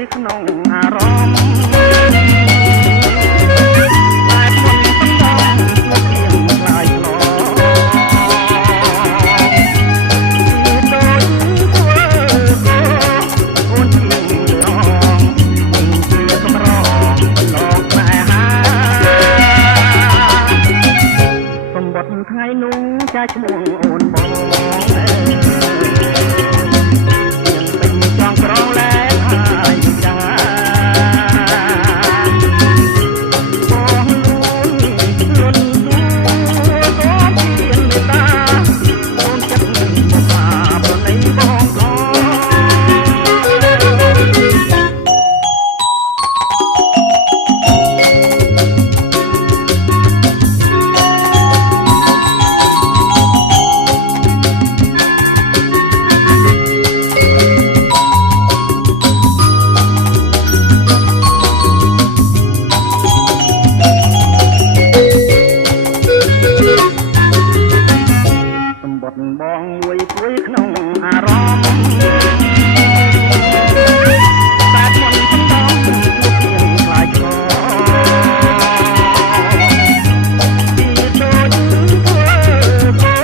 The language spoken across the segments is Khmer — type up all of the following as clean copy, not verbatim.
យក្នុងអារម្មណ៍តែមុនសំដងមកទៀងខ្លាយឆ្លងថ្ងៃនោះចាឈ្មោះអូនបងยังเป็นจองក្រងលែងហើយចាបងលួនលួនទួក៏មានមេត្តាអូនចិត្តមកថាប្រណីបងក៏បងមួយព្រួយក្នុងអារម្មណ៍តែមុនសំដងជួបទៀងខ្លាយឆ្លងពីដូចធ្វើ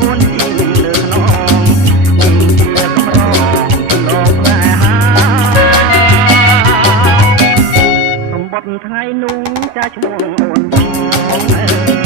អូនទីលើខ្នងជាកម្រលោកតែហាសម្បត្តិថ្ងៃនោះចាឈ្មោះអូនបង